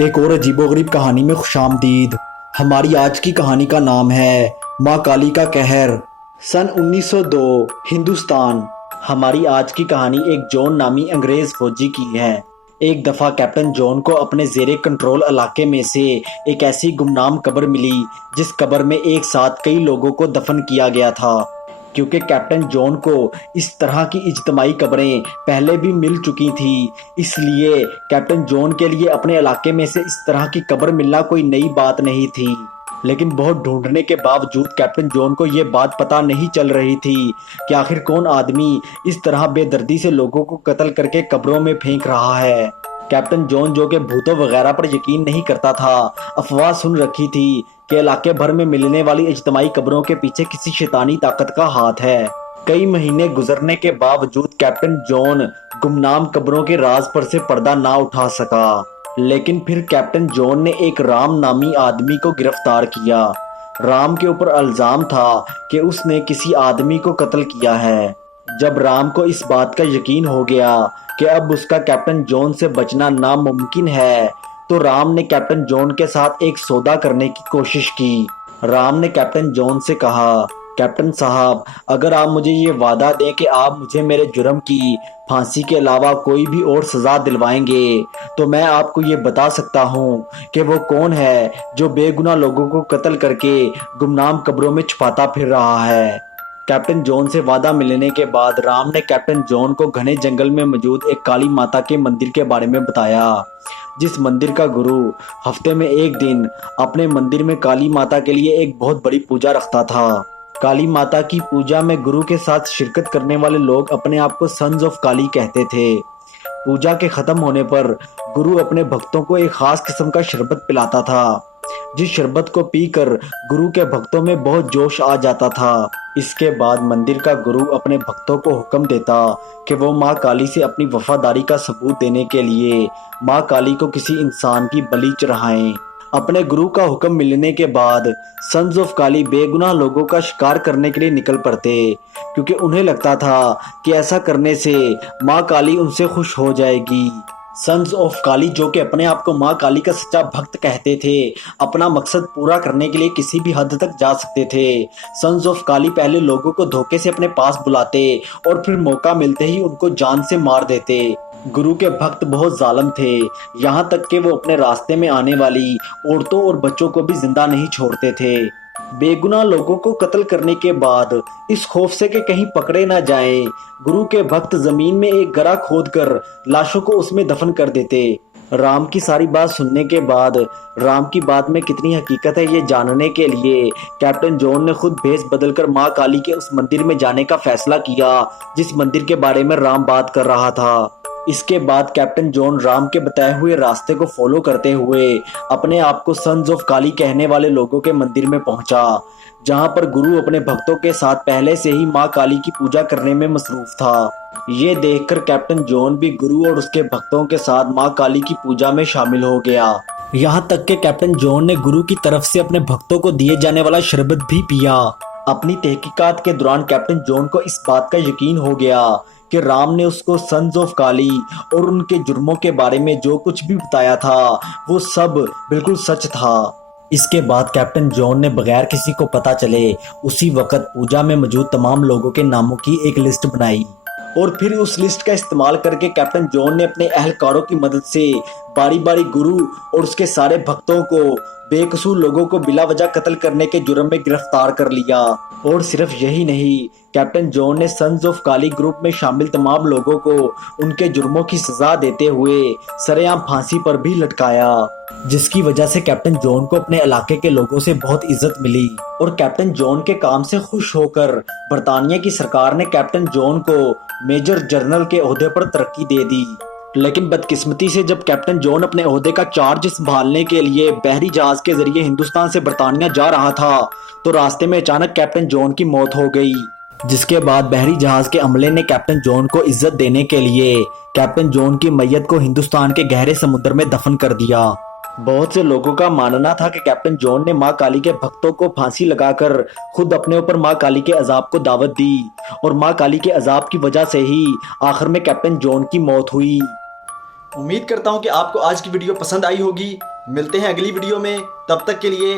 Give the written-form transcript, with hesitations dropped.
एक और अजीबोगरीब कहानी में खुशामदीद। हमारी आज की कहानी का नाम है माँ काली का कहर। सन 1902 हिंदुस्तान। हमारी आज की कहानी एक जॉन नामी अंग्रेज फौजी की है। एक दफ़ा कैप्टन जॉन को अपने जेरे कंट्रोल इलाके में से एक ऐसी गुमनाम कब्र मिली जिस कब्र में एक साथ कई लोगों को दफन किया गया था। क्योंकि कैप्टन जॉन को इस तरह की इज्तमाही कब्रें पहले भी मिल चुकी थी, इसलिए कैप्टन जॉन के लिए अपने इलाके में से इस तरह की कब्र मिलना कोई नई बात नहीं थी। लेकिन बहुत ढूंढने के बावजूद कैप्टन जॉन को यह बात पता नहीं चल रही थी कि आखिर कौन आदमी इस तरह बेदर्दी से लोगों को कत्ल करके कब्रों में फेंक रहा है। कैप्टन जॉन, जो कि भूतों वगैरह पर यकीन नहीं करता था, अफवाह सुन रखी थी कि इलाके भर में मिलने वाली इज्तमाही कब्रों के पीछे किसी शैतानी ताकत का हाथ है। कई महीने गुजरने के बावजूद कैप्टन जॉन गुमनाम कब्रों के राज पर से पर्दा ना उठा सका। लेकिन फिर कैप्टन जॉन ने एक राम नामी आदमी को गिरफ्तार किया। राम के ऊपर इल्जाम था कि उसने किसी आदमी को कत्ल किया है। जब राम को इस बात का यकीन हो गया कि अब उसका कैप्टन जॉन से बचना नामुमकिन है, तो राम ने कैप्टन जॉन के साथ एक सौदा करने की कोशिश की। राम ने कैप्टन जॉन से कहा, कैप्टन साहब, अगर आप मुझे ये वादा दें कि आप मुझे मेरे जुर्म की फांसी के अलावा कोई भी और सजा दिलवाएंगे, तो मैं आपको ये बता सकता हूँ कि वो कौन है जो बेगुनाह लोगों को कत्ल करके गुमनाम कब्रों में छुपाता फिर रहा है। कैप्टन जॉन से वादा मिलने के बाद राम ने कैप्टन जॉन को घने जंगल में मौजूद एक काली माता के मंदिर के बारे में बताया, जिस मंदिर का गुरु हफ्ते में एक दिन अपने मंदिर में काली माता के लिए एक बहुत बड़ी पूजा रखता था। काली माता की पूजा में गुरु के साथ शिरकत करने वाले लोग अपने आप को सन्स ऑफ काली कहते थे। पूजा के खत्म होने पर गुरु अपने भक्तों को एक खास किस्म का शरबत पिलाता था, जिस शरबत को पीकर गुरु के भक्तों में बहुत जोश आ जाता था। इसके बाद मंदिर का गुरु अपने भक्तों को हुक्म देता कि वो माँ काली से अपनी वफादारी का सबूत देने के लिए माँ काली को किसी इंसान की बलि चढ़ाएं। अपने गुरु का हुक्म मिलने के बाद सन्स ऑफ काली बेगुनाह लोगों का शिकार करने के लिए निकल पड़ते, क्योंकि उन्हें लगता था कि ऐसा करने से माँ काली उनसे खुश हो जाएगी। सन्स ऑफ काली, जो कि अपने आप को माँ काली का सच्चा भक्त कहते थे, अपना मकसद पूरा करने के लिए किसी भी हद तक जा सकते थे। सन्स ऑफ काली पहले लोगों को धोखे से अपने पास बुलाते और फिर मौका मिलते ही उनको जान से मार देते। गुरु के भक्त बहुत जालिम थे, यहाँ तक कि वो अपने रास्ते में आने वाली औरतों और बच्चों को भी जिंदा नहीं छोड़ते थे। बेगुनाह लोगों को कत्ल करने के बाद इस खौफ से कि कहीं पकड़े ना जाएं, गुरु के भक्त जमीन में एक गड्ढा खोदकर लाशों को उसमें दफन कर देते। राम की सारी बात सुनने के बाद राम की बात में कितनी हकीकत है ये जानने के लिए कैप्टन जॉन ने खुद भेष बदलकर माँ काली के उस मंदिर में जाने का फैसला किया जिस मंदिर के बारे में राम बात कर रहा था। इसके बाद कैप्टन जॉन राम के बताए हुए रास्ते को फॉलो करते हुए अपने आप को सन्स ऑफ काली कहने वाले लोगों के मंदिर में पहुंचा, जहां पर गुरु अपने भक्तों के साथ पहले से ही मां काली की पूजा करने में मसरूफ था। ये देखकर कैप्टन जॉन भी गुरु और उसके भक्तों के साथ मां काली की पूजा में शामिल हो गया। यहाँ तक कि कैप्टन जॉन ने गुरु की तरफ से अपने भक्तों को दिए जाने वाला शरबत भी पिया। अपनी तहकीकात के दौरान कैप्टन जॉन को इस बात का यकीन हो गया कि राम ने उसको सन्स ऑफ काली और उनके जुर्मों के बारे में जो कुछ भी बताया था वो सब बिल्कुल सच था। इसके बाद कैप्टन जॉन ने बगैर किसी को पता चले उसी वक्त पूजा में मौजूद तमाम लोगों के नामों की एक लिस्ट बनाई और फिर उस लिस्ट का इस्तेमाल करके कैप्टन जॉन ने अपने अहलकारों की मदद से बारी बारी गुरु और उसके सारे भक्तों को बेकसूर लोगों को बिला वजह कत्ल करने के जुर्म में गिरफ्तार कर लिया। और सिर्फ यही नहीं, कैप्टन जॉन ने सन्स ऑफ काली ग्रुप में शामिल तमाम लोगों को उनके जुर्मों की सजा देते हुए सरेआम फांसी पर भी लटकाया, जिसकी वजह से कैप्टन जॉन को अपने इलाके के लोगों से बहुत इज्जत मिली। और कैप्टन जॉन के काम से खुश होकर बरतानिया की सरकार ने कैप्टन जॉन को मेजर जनरल के ओहदे पर तरक्की दे दी। लेकिन बदकिस्मती से जब कैप्टन जॉन अपने ओहदे का चार्ज संभालने के लिए बहरी जहाज के जरिए हिंदुस्तान से बरतानिया जा रहा था, तो रास्ते में अचानक कैप्टन जॉन की मौत हो गई, जिसके बाद बहरी जहाज के अमले ने कैप्टन जॉन को इज्जत देने के लिए कैप्टन जॉन की मैयत को हिंदुस्तान के गहरे समुद्र में दफन कर दिया। बहुत से लोगों का मानना था कि कैप्टन जॉन ने मां काली के भक्तों को फांसी लगाकर खुद अपने ऊपर मां काली के अजाब को दावत दी और मां काली के अजाब की वजह से ही आखिर में कैप्टन जॉन की मौत हुई। उम्मीद करता हूँ कि आपको आज की वीडियो पसंद आई होगी। मिलते हैं अगली वीडियो में, तब तक के लिए